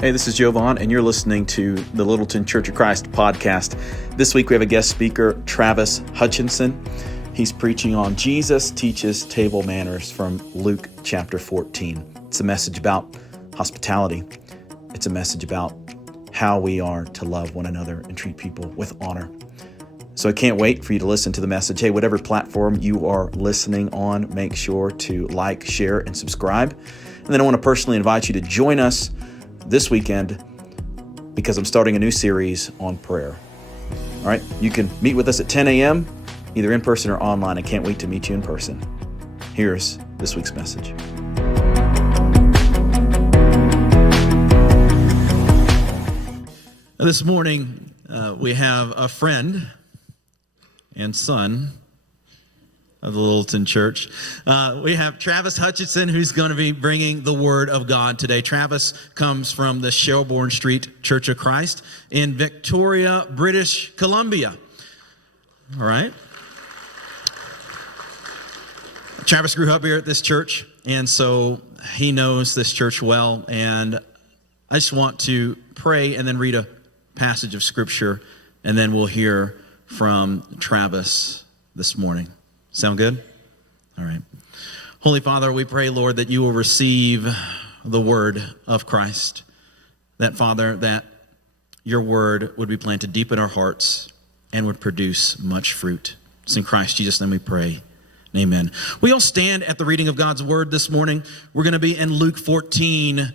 Hey, this is Jovan, and you're listening to the Littleton Church of Christ podcast. This week we have a guest speaker, Travis Hutchinson. He's preaching on Jesus Teaches Table Manners from Luke chapter 14. It's a message about hospitality. It's a message about how we are to love one another and treat people with honor. So I can't wait for you to listen to the message. Hey, whatever platform you are listening on, make sure to like, share, and subscribe. And then I want to personally invite you to join us this weekend because I'm starting a new series on prayer. All right, you can meet with us at 10 a.m., either in person or online. I can't wait to meet you in person. Here's this week's message. This morning, we have a friend and son of the Littleton Church. We have Travis Hutchinson, who's going to be bringing the Word of God today. Travis comes from the Shelbourne Street Church of Christ in Victoria, British Columbia. All right. Travis grew up here at this church, and so he knows this church well. And I just want to pray and then read a passage of Scripture, and then we'll hear from Travis this morning. Sound good? All right. Holy Father, we pray, Lord, that you will receive the word of Christ. That, Father, that your word would be planted deep in our hearts and would produce much fruit. It's in Christ Jesus' name we pray. Amen. We all stand at the reading of God's word this morning. We're going to be in Luke 14,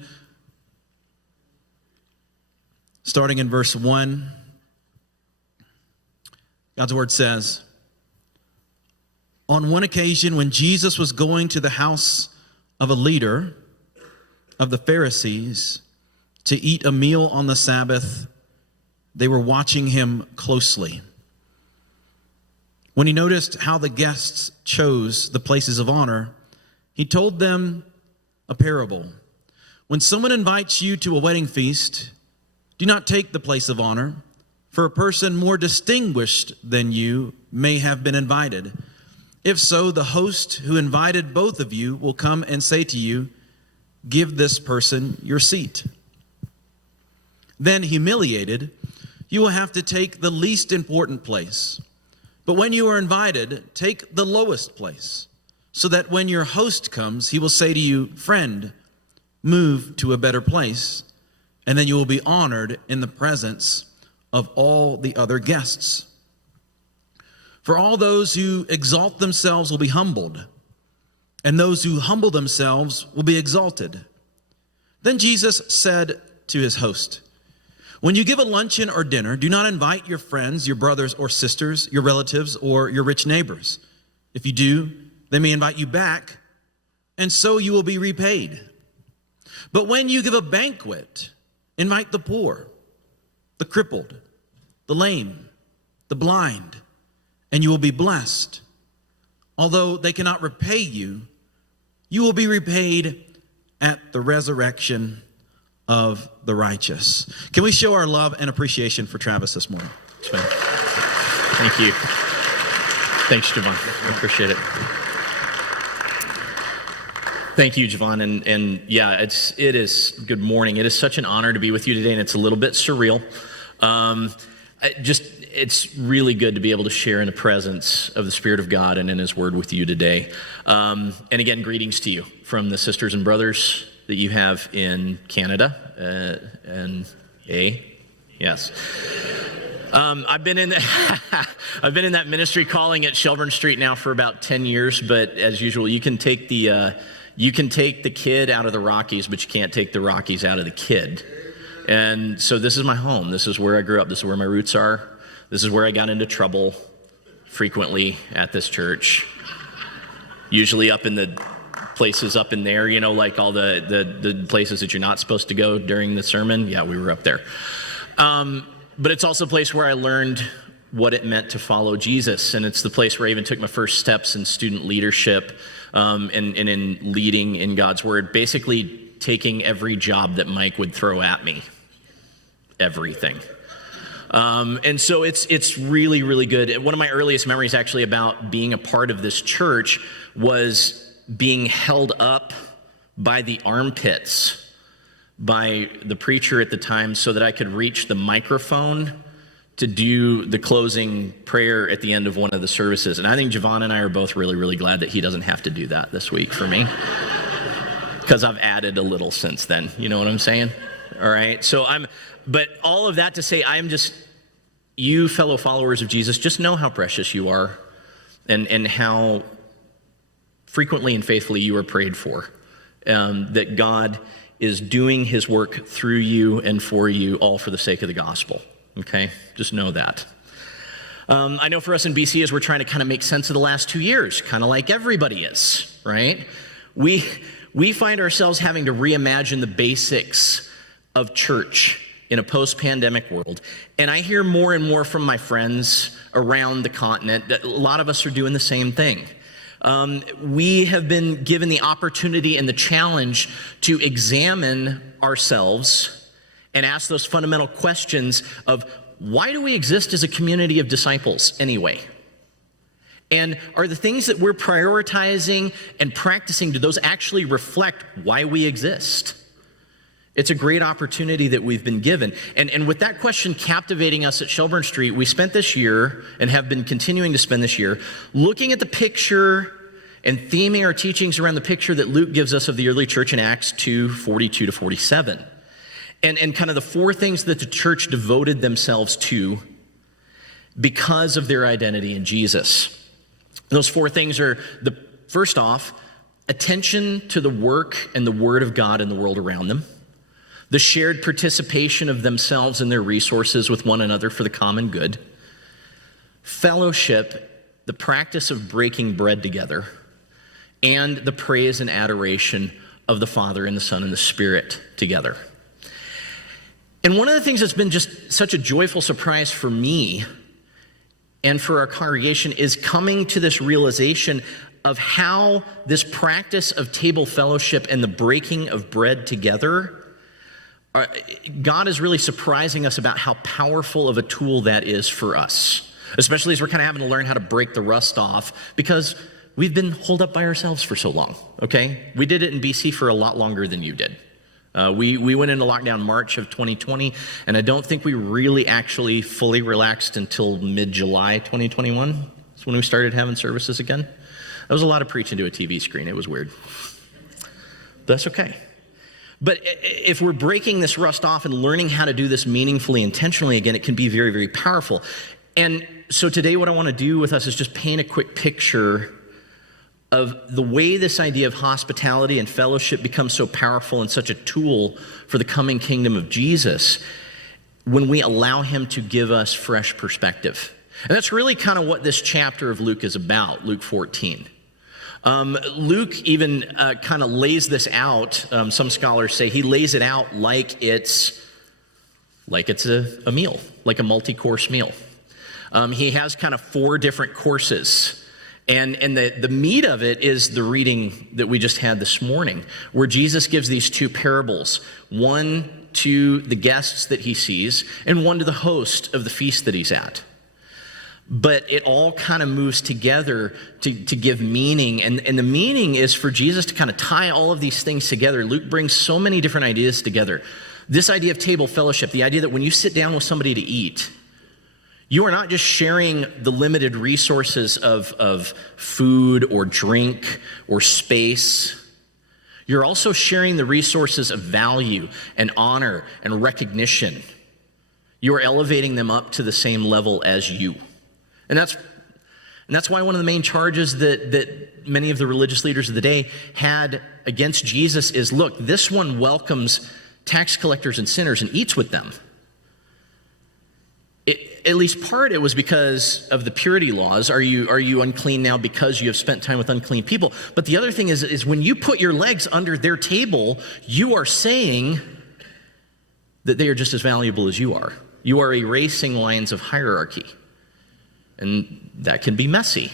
starting in verse 1. God's word says, on one occasion when Jesus was going to the house of a leader of the Pharisees to eat a meal on the Sabbath, they were watching him closely. When he noticed how the guests chose the places of honor, he told them a parable. When someone invites you to a wedding feast, do not take the place of honor, for a person more distinguished than you may have been invited. If so, the host who invited both of you will come and say to you, give this person your seat. Then, humiliated, you will have to take the least important place. But when you are invited, take the lowest place, so that when your host comes, he will say to you, friend, move to a better place, and then you will be honored in the presence of all the other guests. For all those who exalt themselves will be humbled, and those who humble themselves will be exalted. Then Jesus said to his host, when you give a luncheon or dinner, do not invite your friends, your brothers or sisters, your relatives, or your rich neighbors. If you do, they may invite you back, and so you will be repaid. But when you give a banquet, invite the poor, the crippled, the lame, the blind, and you will be blessed. Although they cannot repay you, you will be repaid at the resurrection of the righteous. Can we show our love and appreciation for Travis this morning? Thank you. Thanks, Javon. I appreciate it. Thank you, Javon. And yeah, it is good morning. It is such an honor to be with you today, and it's a little bit surreal. It's really good to be able to share in the presence of the Spirit of God and in His Word with you today. And again, greetings to you from the sisters and brothers that you have in Canada. Yes. I've been in that ministry calling at Shelbourne Street now for about 10 years. But as usual, you can take the kid out of the Rockies, but you can't take the Rockies out of the kid. And so this is my home. This is where I grew up. This is where my roots are. This is where I got into trouble frequently at this church. Usually up in the places up in there, like all the places that you're not supposed to go during the sermon. Yeah, we were up there. But it's also a place where I learned what it meant to follow Jesus. And it's the place where I even took my first steps in student leadership and in leading in God's Word, basically taking every job that Mike would throw at me. Everything. And so it's really, really good. One of my earliest memories actually about being a part of this church was being held up by the armpits by the preacher at the time so that I could reach the microphone to do the closing prayer at the end of one of the services. And I think Javon and I are both really, really glad that he doesn't have to do that this week for me, because I've added a little since then. You know what I'm saying? All right. But all of that to say, you fellow followers of Jesus, just know how precious you are and how frequently and faithfully you are prayed for, that God is doing his work through you and for you, all for the sake of the gospel. Okay, just know that. I know for us in BC, as we're trying to kind of make sense of the last 2 years, kind of like everybody is, right? We find ourselves having to reimagine the basics of church in a post-pandemic world. And I hear more and more from my friends around the continent that a lot of us are doing the same thing. We have been given the opportunity and the challenge to examine ourselves and ask those fundamental questions of, why do we exist as a community of disciples anyway? And are the things that we're prioritizing and practicing, do those actually reflect why we exist? It's a great opportunity that we've been given. And with that question captivating us at Shelburne Street, we spent this year, and have been continuing to spend this year, looking at the picture and theming our teachings around the picture that Luke gives us of the early church in Acts 2:42 to 47. And kind of the four things that the church devoted themselves to because of their identity in Jesus. Those four things are, first off, attention to the work and the word of God in the world around them, the shared participation of themselves and their resources with one another for the common good, fellowship, the practice of breaking bread together, and the praise and adoration of the Father and the Son and the Spirit together. And one of the things that's been just such a joyful surprise for me and for our congregation is coming to this realization of how this practice of table fellowship and the breaking of bread together, God is really surprising us about how powerful of a tool that is for us, especially as we're kind of having to learn how to break the rust off because we've been holed up by ourselves for so long, okay? We did it in BC for a lot longer than you did. We went into lockdown March of 2020, and I don't think we really actually fully relaxed until mid-July 2021. That's when we started having services again. That was a lot of preaching to a TV screen. It was weird. That's okay. But if we're breaking this rust off and learning how to do this meaningfully, intentionally again, it can be very, very powerful. And so today what I want to do with us is just paint a quick picture of the way this idea of hospitality and fellowship becomes so powerful and such a tool for the coming kingdom of Jesus when we allow him to give us fresh perspective. And that's really kind of what this chapter of Luke is about, Luke 14. Luke even kind of lays this out. Some scholars say he lays it out like it's a meal, like a multi-course meal. He has kind of four different courses. And the meat of it is the reading that we just had this morning, where Jesus gives these two parables, one to the guests that he sees and one to the host of the feast that he's at. But it all kind of moves together to give meaning. And the meaning is for Jesus to kind of tie all of these things together. Luke brings so many different ideas together. This idea of table fellowship, the idea that when you sit down with somebody to eat, you are not just sharing the limited resources of food or drink or space. You're also sharing the resources of value and honor and recognition. You are elevating them up to the same level as you. And that's why one of the main charges that many of the religious leaders of the day had against Jesus is, look, this one welcomes tax collectors and sinners and eats with them. At least part it was because of the purity laws. Are you unclean now because you have spent time with unclean people? But the other thing is when you put your legs under their table, you are saying that they are just as valuable as you are. You are erasing lines of hierarchy. And that can be messy.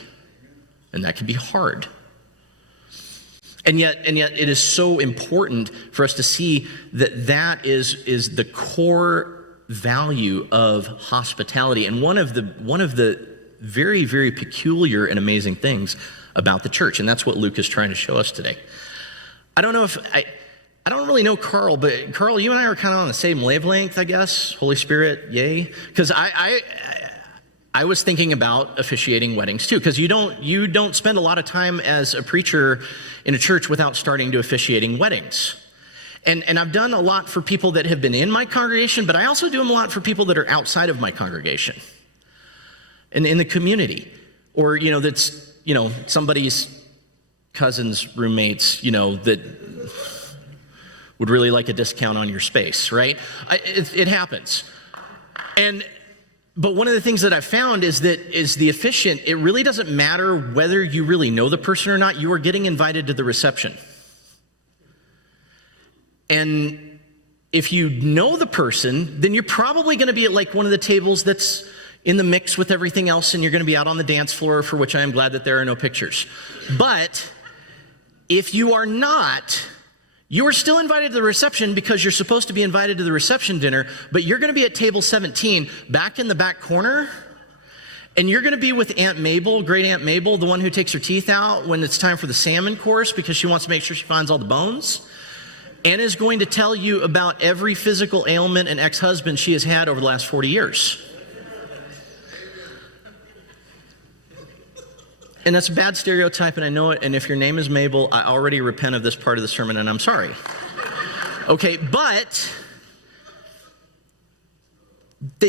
And that can be hard. And yet it is so important for us to see that is the core value of hospitality, and one of the very, very peculiar and amazing things about the church, and that's what Luke is trying to show us today. I don't I don't really know Carl, but Carl, you and I are kind of on the same wavelength, I guess. Holy Spirit, yay. Because I was thinking about officiating weddings too, because you don't spend a lot of time as a preacher in a church without starting to officiating weddings. And I've done a lot for people that have been in my congregation, but I also do them a lot for people that are outside of my congregation and in the community, or that's somebody's cousin's roommates, that would really like a discount on your space, right? It happens. But one of the things that I've found is the officiant, it really doesn't matter whether you really know the person or not, you are getting invited to the reception. And if you know the person, then you're probably gonna be at like one of the tables that's in the mix with everything else, and you're gonna be out on the dance floor, for which I am glad that there are no pictures. But if you are not, you are still invited to the reception because you're supposed to be invited to the reception dinner, but you're gonna be at table 17, back in the back corner, and you're gonna be with Aunt Mabel, great Aunt Mabel, the one who takes her teeth out when it's time for the salmon course because she wants to make sure she finds all the bones, and is going to tell you about every physical ailment and ex-husband she has had over the last 40 years. And that's a bad stereotype, and I know it, and if your name is Mabel, I already repent of this part of the sermon, and I'm sorry. Okay, but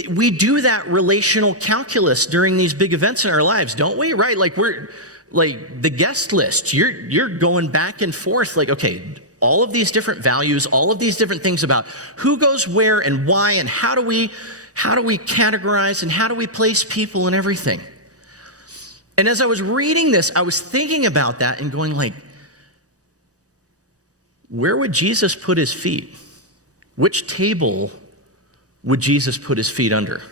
we do that relational calculus during these big events in our lives, don't we? Right, like we're, like the guest list, you're going back and forth, like, okay, all of these different values, all of these different things about who goes where and why, and how do we categorize, and how do we place people and everything. And as I was reading this, I was thinking about that and going like, where would Jesus put his feet? Which table would Jesus put his feet under?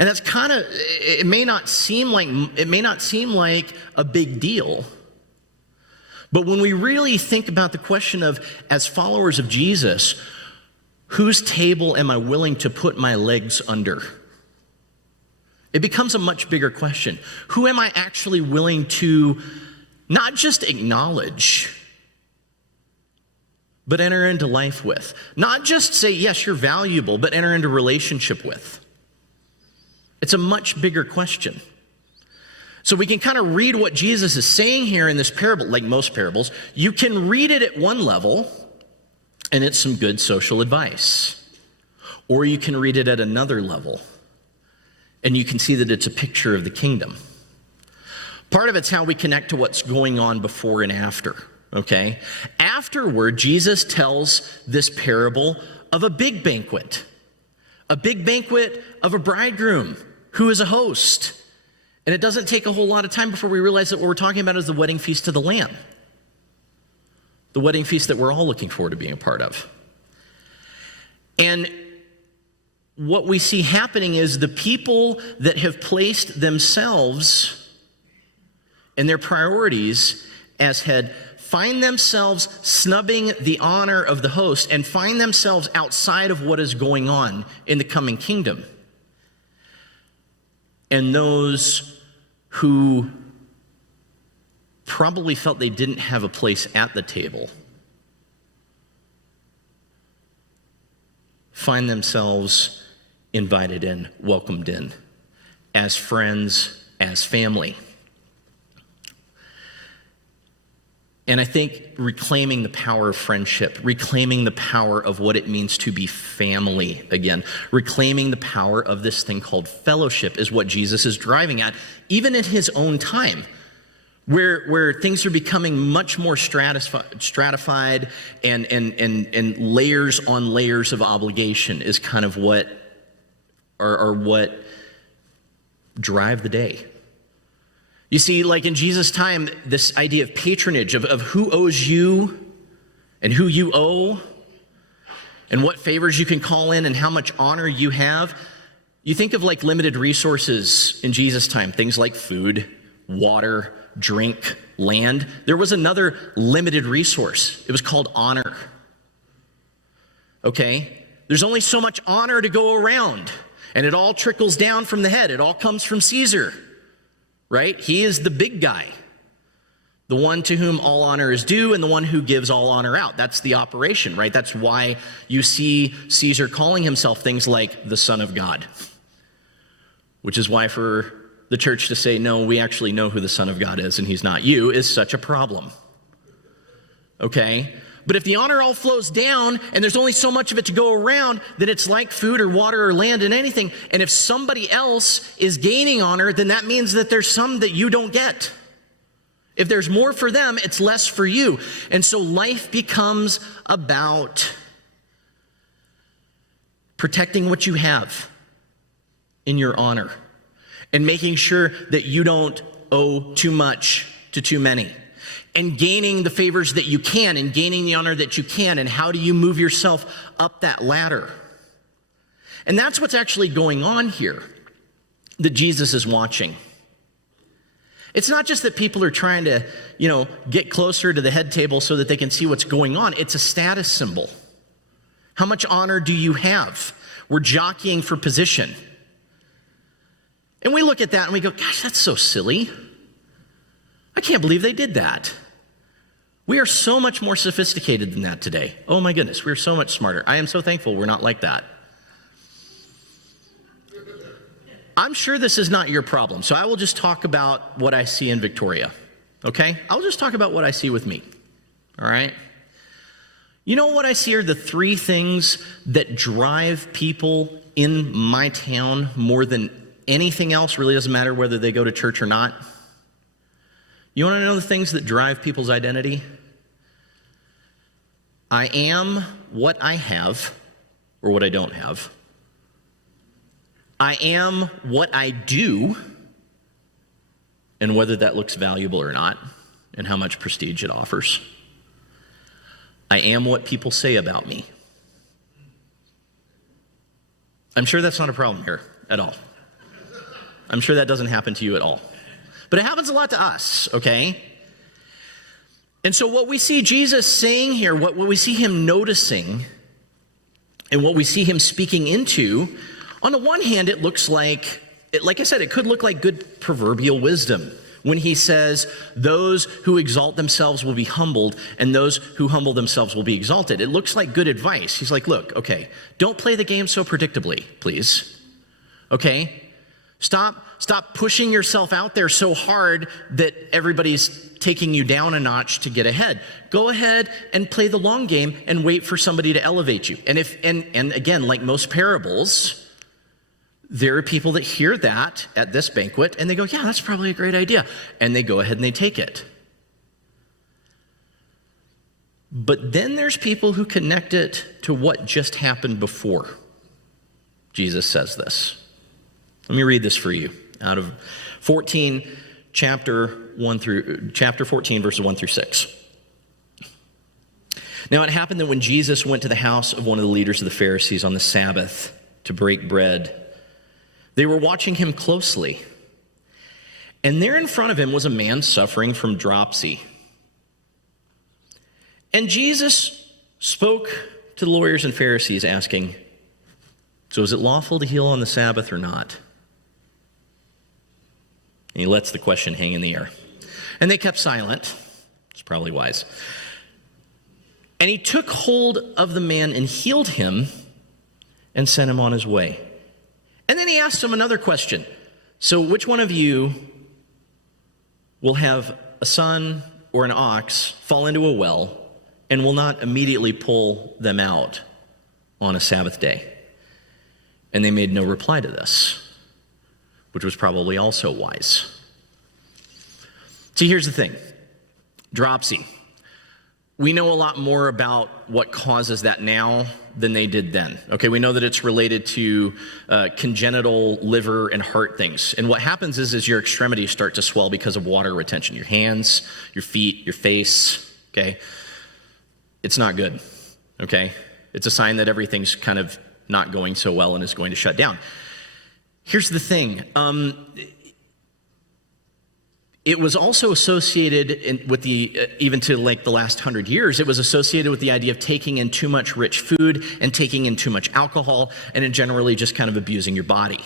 And that's kind of, it may not seem like a big deal. But when we really think about the question of, as followers of Jesus, whose table am I willing to put my legs under? It becomes a much bigger question. Who am I actually willing to not just acknowledge, but enter into life with? Not just say, yes, you're valuable, but enter into relationship with. It's a much bigger question. So we can kind of read what Jesus is saying here in this parable, like most parables. You can read it at one level, and it's some good social advice. Or you can read it at another level, and you can see that it's a picture of the kingdom. Part of it's how we connect to what's going on before and after, okay? Afterward, Jesus tells this parable of a big banquet of a bridegroom who is a host. And it doesn't take a whole lot of time before we realize that what we're talking about is the wedding feast of the Lamb. The wedding feast that we're all looking forward to being a part of. And what we see happening is the people that have placed themselves and their priorities as head find themselves snubbing the honor of the host and find themselves outside of what is going on in the coming kingdom. And those who probably felt they didn't have a place at the table find themselves invited in, welcomed in, as friends, as family. And I think reclaiming the power of friendship, reclaiming the power of what it means to be family again, reclaiming the power of this thing called fellowship is what Jesus is driving at, even in his own time, where things are becoming much more stratified and layers on layers of obligation is kind of what drive the day. You see, like in Jesus' time, this idea of patronage, of who owes you and who you owe and what favors you can call in and how much honor you have. You think of like limited resources in Jesus' time, things like food, water, drink, land. There was another limited resource. It was called honor. Okay? There's only so much honor to go around, and it all trickles down from the head. It all comes from Caesar. Right? He is the big guy. The one to whom all honor is due and the one who gives all honor out. That's the operation, right? That's why you see Caesar calling himself things like the Son of God, which is why for the church to say, no, we actually know who the Son of God is and he's not you, is such a problem. Okay? But if the honor all flows down and there's only so much of it to go around, then it's like food or water or land and anything. And if somebody else is gaining honor, then that means that there's some that you don't get. If there's more for them, it's less for you. And so life becomes about protecting what you have in your honor and making sure that you don't owe too much to too many, and gaining the favors that you can and gaining the honor that you can. And how do you move yourself up that ladder? And that's what's actually going on here that Jesus is watching. It's not just that people are trying to, get closer to the head table so that they can see what's going on. It's a status symbol. How much honor do you have? We're jockeying for position. And we look at that and we go, gosh, that's so silly. I can't believe they did that. We are so much more sophisticated than that today. Oh my goodness, we're so much smarter. I am so thankful we're not like that. I'm sure this is not your problem, so I will just talk about what I see in Victoria, okay? I'll just talk about what I see with me, all right? You know what I see are the three things that drive people in my town more than anything else. Really doesn't matter whether they go to church or not. You want to know the things that drive people's identity? I am what I have or what I don't have. I am what I do, and whether that looks valuable or not, and how much prestige it offers. I am what people say about me. I'm sure that's not a problem here at all. I'm sure that doesn't happen to you at all. But it happens a lot to us, okay? And so what we see Jesus saying here, what we see him noticing, and what we see him speaking into, on the one hand, it looks like I said, it could look like good proverbial wisdom when he says, those who exalt themselves will be humbled, and those who humble themselves will be exalted. It looks like good advice. He's like, look, okay, don't play the game so predictably, please. Okay? Stop pushing yourself out there so hard that everybody's taking you down a notch to get ahead. Go ahead and play the long game and wait for somebody to elevate you. And again, like most parables, there are people that hear that at this banquet and they go, yeah, that's probably a great idea. And they go ahead and they take it. But then there's people who connect it to what just happened before Jesus says this. Let me read this for you out of chapter 14, verses 1 through 6. Now it happened that when Jesus went to the house of one of the leaders of the Pharisees on the Sabbath to break bread, they were watching him closely. And there in front of him was a man suffering from dropsy. And Jesus spoke to the lawyers and Pharisees, asking, so is it lawful to heal on the Sabbath or not? And he lets the question hang in the air. And they kept silent. It's probably wise. And he took hold of the man and healed him and sent him on his way. And then he asked him another question. So which one of you will have a son or an ox fall into a well and will not immediately pull them out on a Sabbath day? And they made no reply to this, which was probably also wise. See, here's the thing. Dropsy. We know a lot more about what causes that now than they did then. Okay, we know that it's related to congenital liver and heart things. And what happens is your extremities start to swell because of water retention. Your hands, your feet, your face, okay? It's not good, okay? It's a sign that everything's kind of not going so well and is going to shut down. Here's the thing. It was also associated with even to like the last 100 years, it was associated with the idea of taking in too much rich food and taking in too much alcohol and in generally just kind of abusing your body.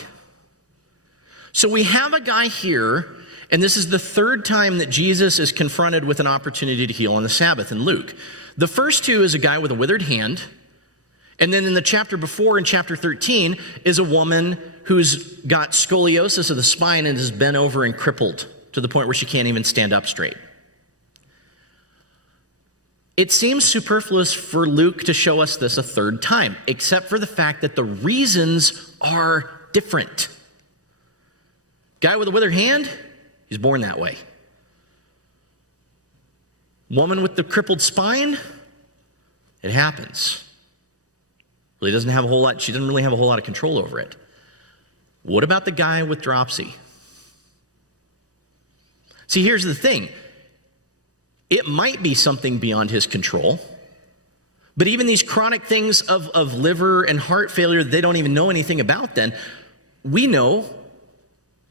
So we have a guy here, And this is the third time that Jesus is confronted with an opportunity to heal on the Sabbath in Luke. The first two is a guy with a withered hand. And then in the chapter before, in chapter 13, is a woman who's got scoliosis of the spine and is bent over and crippled to the point where she can't even stand up straight. It seems superfluous for Luke to show us this a third time, except for the fact that the reasons are different. Guy with a withered hand, he's born that way. Woman with the crippled spine, it happens. Really doesn't have a whole lot, she doesn't really have a whole lot of control over it. What about the guy with dropsy? See, here's the thing. It might be something beyond his control, but even these chronic things of liver and heart failure that they don't even know anything about, then we know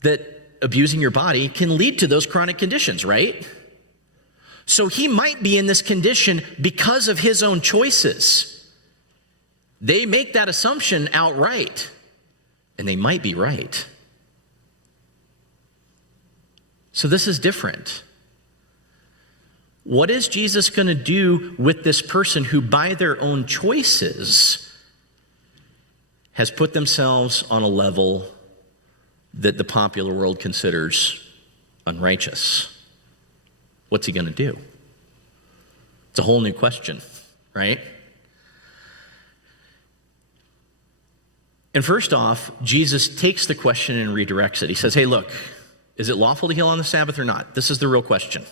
that abusing your body can lead to those chronic conditions, right? So he might be in this condition because of his own choices. They make that assumption outright, and they might be right. So this is different. What is Jesus going to do with this person who, by their own choices, has put themselves on a level that the popular world considers unrighteous? What's he going to do? It's a whole new question, right? And first off, Jesus takes the question and redirects it. He says, hey, look, is it lawful to heal on the Sabbath or not? This is the real question.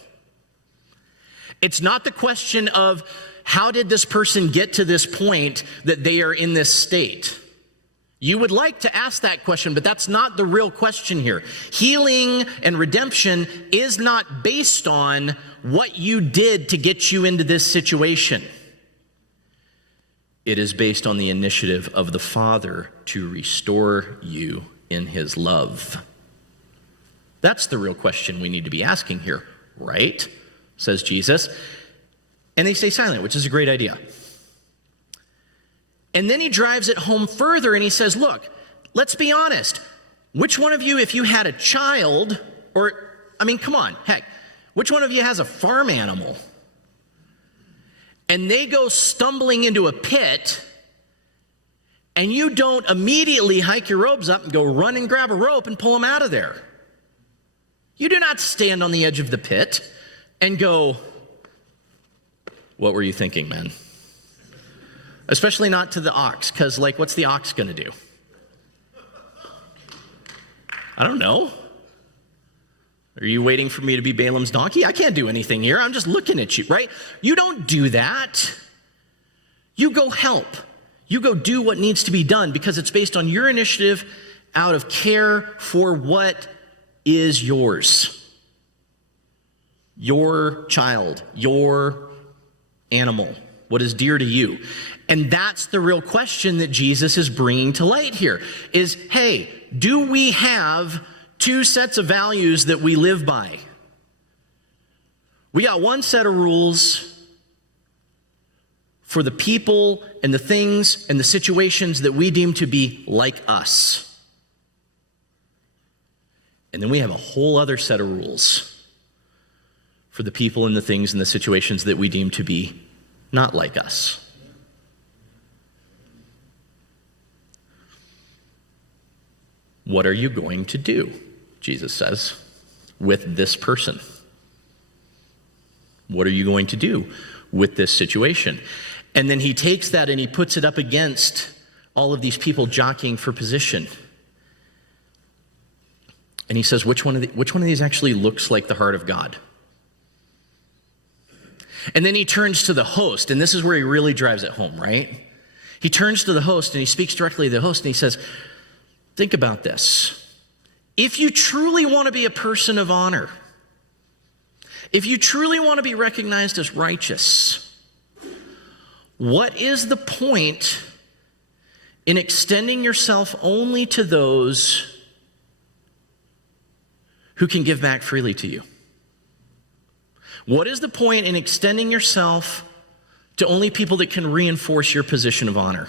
It's not the question of how did this person get to this point that they are in this state. You would like to ask that question, but that's not the real question here. Healing and redemption is not based on what you did to get you into this situation. It is based on the initiative of the Father to restore you in his love. That's the real question we need to be asking here, right? Says Jesus. And they stay silent, which is a great idea. And then he drives it home further and he says, look, let's be honest. Which one of you, if you had a child, come on, heck, which one of you has a farm animal and they go stumbling into a pit and you don't immediately hike your robes up and go run and grab a rope and pull them out of there? You do not stand on the edge of the pit and go, what were you thinking, man? Especially not to the ox, because what's the ox gonna do? I don't know. Are you waiting for me to be Balaam's donkey? I can't do anything here. I'm just looking at you, right? You don't do that. You go help. You go do what needs to be done because it's based on your initiative out of care for what is yours. Your child, your animal, what is dear to you. And that's the real question that Jesus is bringing to light here is, hey, do we have two sets of values that we live by? We got one set of rules for the people and the things and the situations that we deem to be like us. And then we have a whole other set of rules for the people and the things and the situations that we deem to be not like us. What are you going to do, Jesus says, with this person? What are you going to do with this situation? And then he takes that and he puts it up against all of these people jockeying for position. And he says, which one of these actually looks like the heart of God? And then he turns to the host, and this is where he really drives it home, right? He turns to the host and he speaks directly to the host and he says, think about this. If you truly want to be a person of honor, if you truly want to be recognized as righteous, what is the point in extending yourself only to those who can give back freely to you? What is the point in extending yourself to only people that can reinforce your position of honor?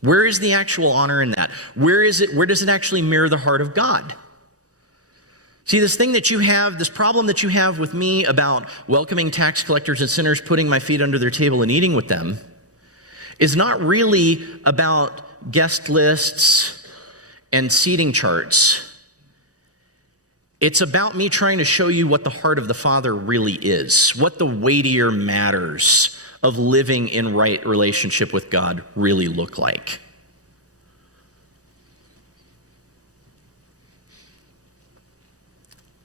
Where is the actual honor in that? Where does it actually mirror the heart of God? See, this thing that you have, this problem that you have with me about welcoming tax collectors and sinners, putting my feet under their table and eating with them, is not really about guest lists and seating charts. It's about me trying to show you what the heart of the Father really is, what the weightier matters of living in right relationship with God really look like.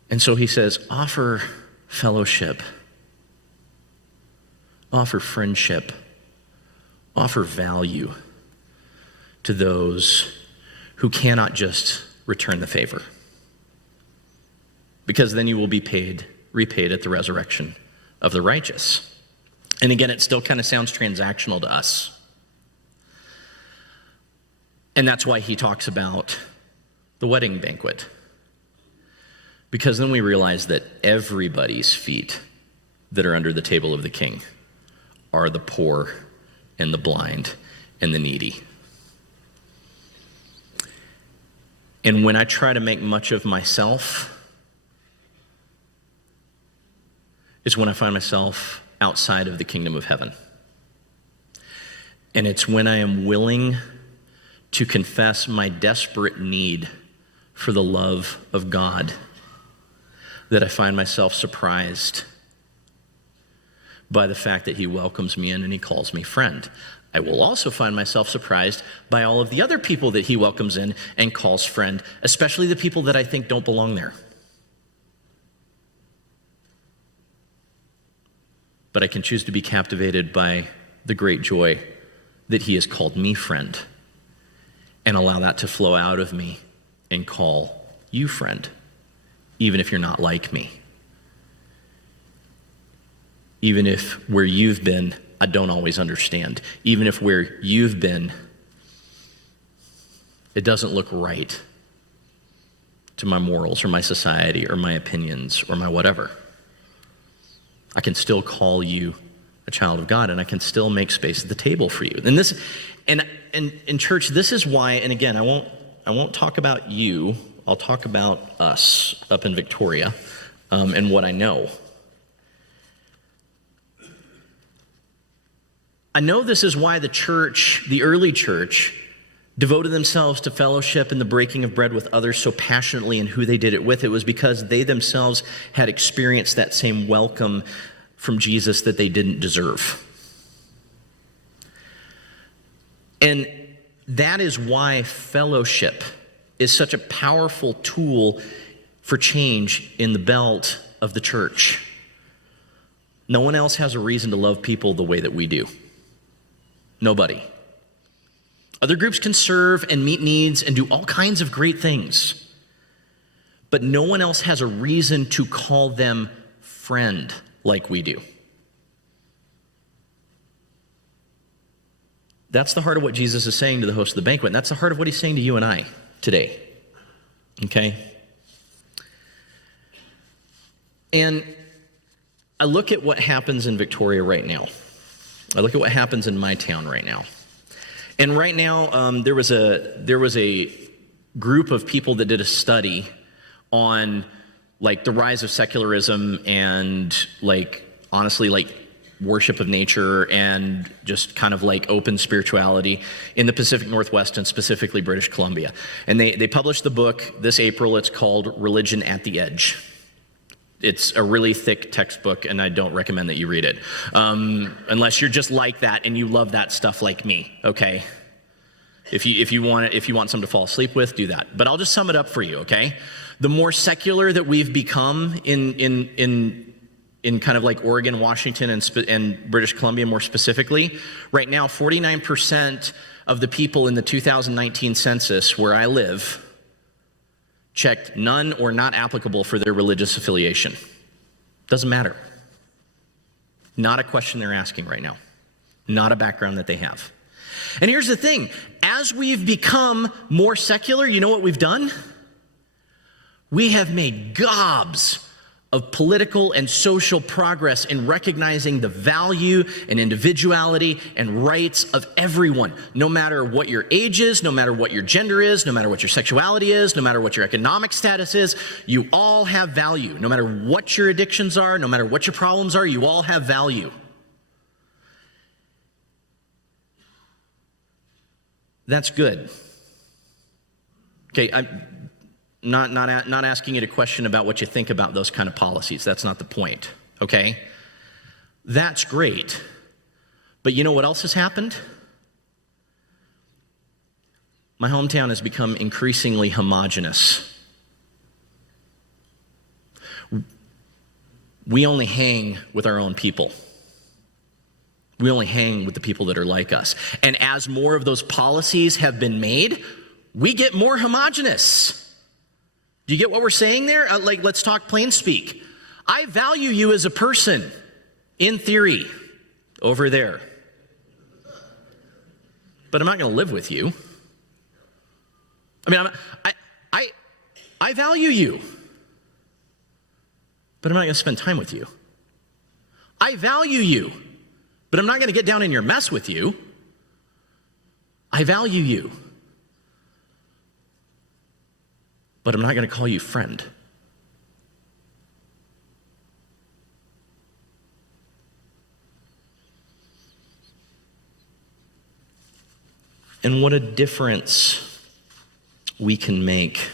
And so he says, offer fellowship, offer friendship, offer value to those who cannot just return the favor. Because then you will be repaid at the resurrection of the righteous. And again, it still kind of sounds transactional to us. And that's why he talks about the wedding banquet. Because then we realize that everybody's feet that are under the table of the king are the poor and the blind and the needy. And when I try to make much of myself, is when I find myself outside of the kingdom of heaven. And it's when I am willing to confess my desperate need for the love of God that I find myself surprised by the fact that he welcomes me in and he calls me friend. I will also find myself surprised by all of the other people that he welcomes in and calls friend, especially the people that I think don't belong there. But I can choose to be captivated by the great joy that he has called me friend and allow that to flow out of me and call you friend, even if you're not like me. Even if where you've been, I don't always understand. Even if where you've been, it doesn't look right to my morals or my society or my opinions or my whatever. I can still call you a child of God, and I can still make space at the table for you. And this, and in church, this is why. And again, I won't talk about you. I'll talk about us up in Victoria, and what I know. I know this is why the church, the early church, devoted themselves to fellowship and the breaking of bread with others so passionately, and who they did it with. It was because they themselves had experienced that same welcome from Jesus that they didn't deserve. And that is why fellowship is such a powerful tool for change in the belt of the church. No one else has a reason to love people the way that we do. Nobody. Other groups can serve and meet needs and do all kinds of great things, but no one else has a reason to call them friend like we do. That's the heart of what Jesus is saying to the host of the banquet, and that's the heart of what he's saying to you and I today. Okay? And I look at what happens in Victoria right now. I look at what happens in my town right now. And right now, there was a group of people that did a study on like the rise of secularism and like honestly like worship of nature and just kind of like open spirituality in the Pacific Northwest and specifically British Columbia. And they published the book this April. It's called Religion at the Edge. It's a really thick textbook, and I don't recommend that you read it. Unless you're just like that and you love that stuff like me, okay? If you want something to fall asleep with, do that. But I'll just sum it up for you, okay? The more secular that we've become in kind of like Oregon, Washington, and British Columbia more specifically, right now 49% of the people in the 2019 census where I live checked none or not applicable for their religious affiliation. Doesn't matter. Not a question they're asking right now. Not a background that they have. And here's the thing. As we've become more secular, you know what we've done? We have made gobs of political and social progress in recognizing the value and individuality and rights of everyone, no matter what your age is, no matter what your gender is, no matter what your sexuality is, no matter what your economic status is. You all have value. No matter what your addictions are, no matter what your problems are, you all have value. That's good. Okay, I'm not asking you to question about what you think about those kind of policies. That's not the point, okay? That's great. But you know what else has happened? My hometown has become increasingly homogenous. We only hang with our own people. We only hang with the people that are like us. And as more of those policies have been made, we get more homogenous. Do you get what we're saying there? Let's talk plain speak. I value you as a person, in theory, over there. But I'm not going to live with you. I mean, I value you. But I'm not going to spend time with you. I value you. But I'm not going to get down in your mess with you. I value you. But I'm not going to call you friend. And what a difference we can make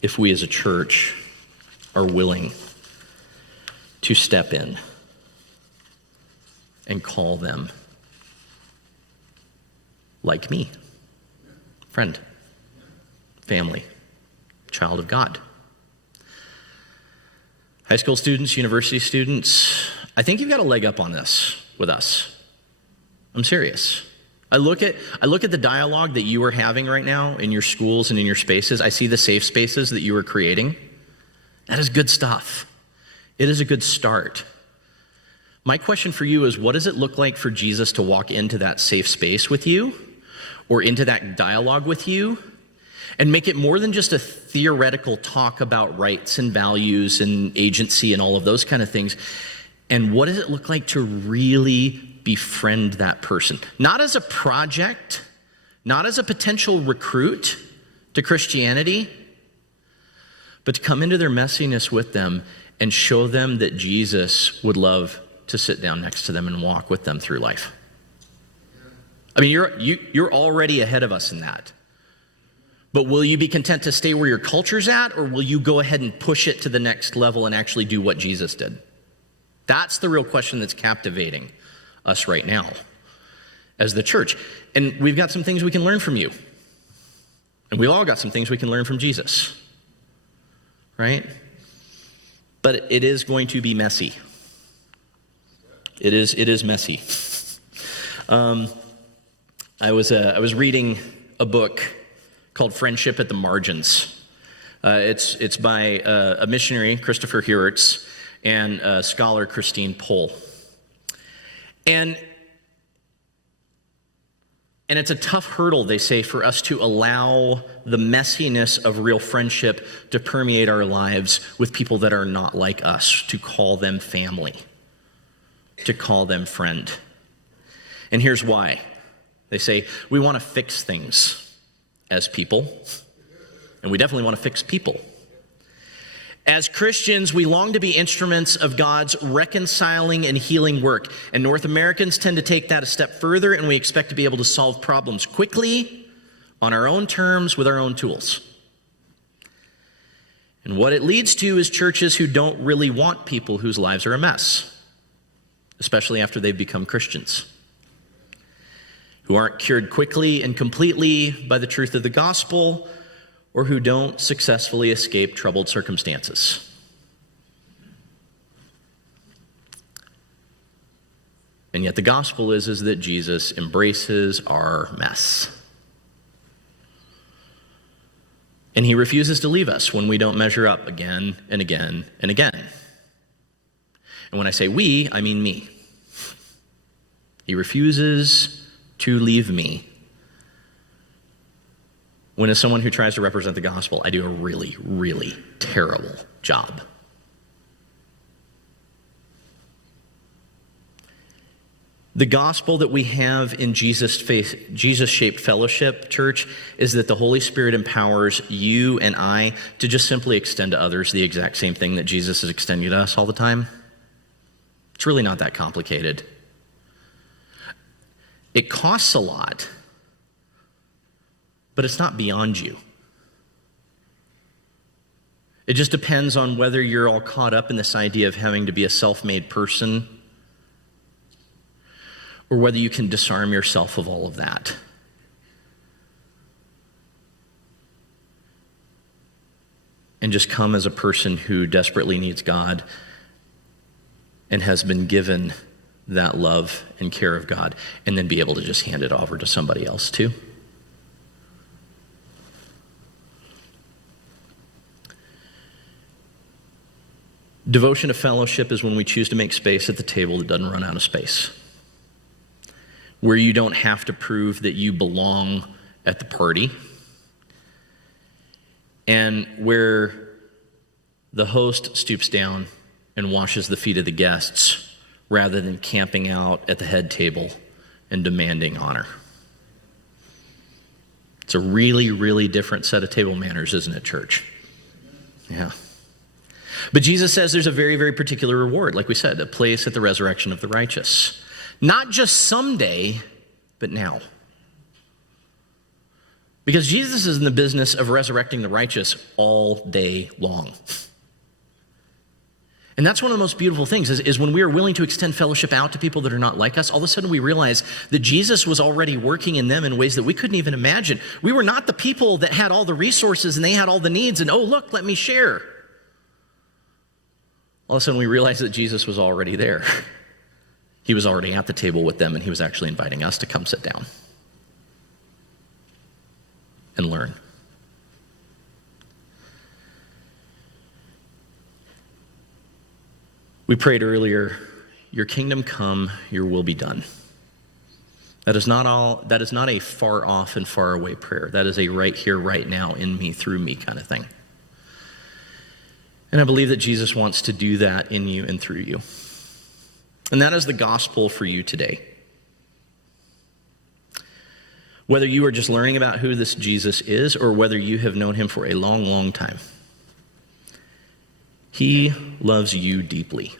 if we as a church are willing to step in and call them like me, friend, family, child of God. High school students, university students, I think you've got a leg up on this with us. I'm serious. I look at the dialogue that you are having right now in your schools and in your spaces. I see the safe spaces that you are creating. That is good stuff. It is a good start. My question for you is, what does it look like for Jesus to walk into that safe space with you or into that dialogue with you and make it more than just a theoretical talk about rights and values and agency and all of those kind of things? And what does it look like to really befriend that person? Not as a project, not as a potential recruit to Christianity, but to come into their messiness with them and show them that Jesus would love to sit down next to them and walk with them through life. I mean, you're already ahead of us in that. But will you be content to stay where your culture's at, or will you go ahead and push it to the next level and actually do what Jesus did? That's the real question that's captivating us right now as the church. And we've got some things we can learn from you. And we've all got some things we can learn from Jesus. Right? But it is going to be messy. It is messy. I was reading a book called Friendship at the Margins. It's by a missionary, Christopher Heuertz, and a scholar, Christine Pohl. And it's a tough hurdle, they say, for us to allow the messiness of real friendship to permeate our lives with people that are not like us, to call them family, to call them friend. And here's why. They say, we want to fix things as people, and we definitely want to fix people. As Christians, we long to be instruments of God's reconciling and healing work. And North Americans tend to take that a step further, and we expect to be able to solve problems quickly, on our own terms, with our own tools. And what it leads to is churches who don't really want people whose lives are a mess, especially after they've become Christians, who aren't cured quickly and completely by the truth of the gospel, or who don't successfully escape troubled circumstances. And yet the gospel is that Jesus embraces our mess. And he refuses to leave us when we don't measure up again and again and again. And when I say we, I mean me. He refuses to leave me when, as someone who tries to represent the gospel, I do a really, really terrible job. The gospel that we have in Jesus-shaped fellowship, church, is that the Holy Spirit empowers you and I to just simply extend to others the exact same thing that Jesus is extending to us all the time. It's really not that complicated. It costs a lot, but it's not beyond you. It just depends on whether you're all caught up in this idea of having to be a self-made person, or whether you can disarm yourself of all of that. And just come as a person who desperately needs God and has been given that love and care of God, and then be able to just hand it over to somebody else too. Devotion to fellowship is when we choose to make space at the table that doesn't run out of space, where you don't have to prove that you belong at the party, and where the host stoops down and washes the feet of the guests rather than camping out at the head table and demanding honor. It's a really, really different set of table manners, isn't it, church? Yeah. But Jesus says there's a very, very particular reward, like we said, a place at the resurrection of the righteous. Not just someday, but now. Because Jesus is in the business of resurrecting the righteous all day long. And that's one of the most beautiful things is when we are willing to extend fellowship out to people that are not like us, all of a sudden we realize that Jesus was already working in them in ways that we couldn't even imagine. We were not the people that had all the resources and they had all the needs and, oh, look, let me share. All of a sudden we realize that Jesus was already there. He was already at the table with them, and he was actually inviting us to come sit down and learn. We prayed earlier, your kingdom come, your will be done. That is not a far off and far away prayer. That is a right here, right now, in me, through me kind of thing. And I believe that Jesus wants to do that in you and through you. And that is the gospel for you today. Whether you are just learning about who this Jesus is or whether you have known him for a long, long time, he loves you deeply.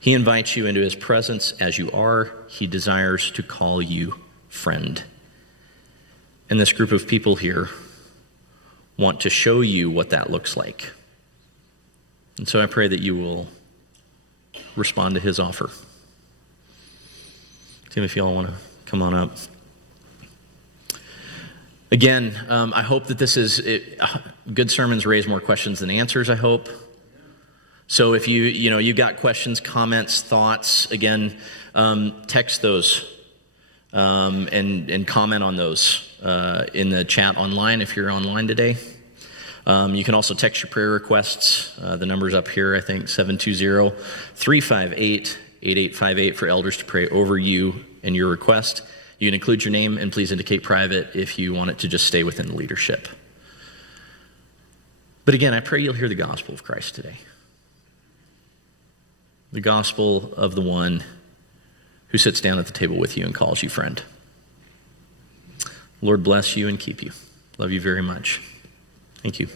He invites you into his presence as you are. He desires to call you friend. And this group of people here want to show you what that looks like. And so I pray that you will respond to his offer. Tim, if you all want to come on up. Again, I hope that this is, good sermons raise more questions than answers, I hope. So if you've got questions, comments, thoughts, again, text those and comment on those in the chat online if you're online today. You can also text your prayer requests. The number's up here, I think, 720-358-8858 for elders to pray over you and your request. You can include your name, and please indicate private if you want it to just stay within the leadership. But again, I pray you'll hear the gospel of Christ today. The gospel of the one who sits down at the table with you and calls you friend. Lord bless you and keep you. Love you very much. Thank you.